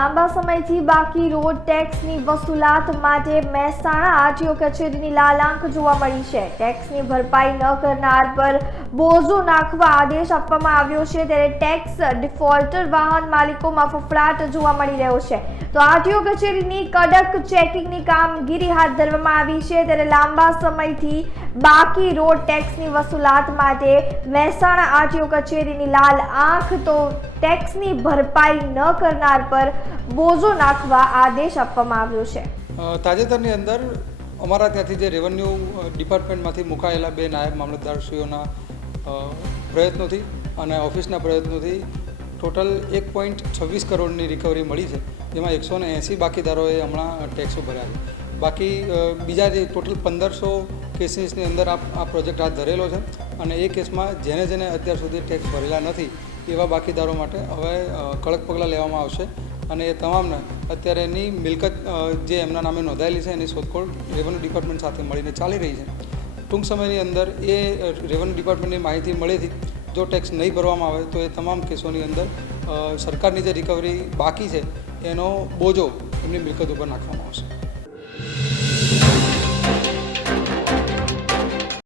લાંબા સમયથી બાકી રોડ ટેક્સની વસૂલાત માટે મહેસાણા આરટીઓ કચેરીની લાલાંક જોવા મળી છે. ટેક્સની ભરપાઈ ન કરનાર પર બોજો નાખવા આદેશ આપવામાં આવ્યો છે ત્યારે ટેક્સ ડિફોલ્ટર વાહન માલિકોમાં ફફડાટ જોવા મળી રહ્યો છે. તો આરટીઓ કચેરીની કડક ચેકિંગની કામગીરી હાથ ધરવામાં આવી છે ત્યારે લાંબા સમયથી બાકી રોડ ટેક્સની વસૂલાત માટે મહેસાણા આરટીઓ કચેરીની લાલ આંખ તો ટેક્સની ભરપાઈ ન કરનાર પર બોજો નાખવા આદેશ આપવામાં આવ્યો છે. તાજેતરની અંદર અમારા ત્યાંથી જે રેવન્યુ ડિપાર્ટમેન્ટમાંથી મુકાયેલા બે નાયબ મામલતદારશ્રીઓના પ્રયત્નોથી અને ઓફિસના પ્રયત્નોથી ટોટલ એક પોઈન્ટ છવ્વીસ કરોડની રિકવરી મળી છે. જેમાં એકસો ને એંસી બાકીદારોએ હમણાં ટેક્સો ભર્યા છે. બાકી બીજા જે ટોટલ પંદરસો કેસીસની અંદર આ આ પ્રોજેક્ટ હાથ ધરેલો છે અને એ કેસમાં જેને જેને અત્યાર સુધી ટેક્સ ભરેલા નથી, એવા બાકીદારો માટે હવે કડક પગલાં લેવામાં આવશે અને એ તમામને અત્યારે એની મિલકત જે એમના નામે નોંધાયેલી છે, એની શોધખોળ રેવન્યુ ડિપાર્ટમેન્ટ સાથે મળીને ચાલી રહી છે. ટૂંક સમયની અંદર એ રેવન્યુ ડિપાર્ટમેન્ટની માહિતી મળેથી જો ટેક્સ નહીં ભરવામાં આવે તો એ તમામ કેસોની અંદર સરકારની જે રિકવરી બાકી છે, એનો બોજો એમની મિલકત ઉપર નાખવામાં આવશે. you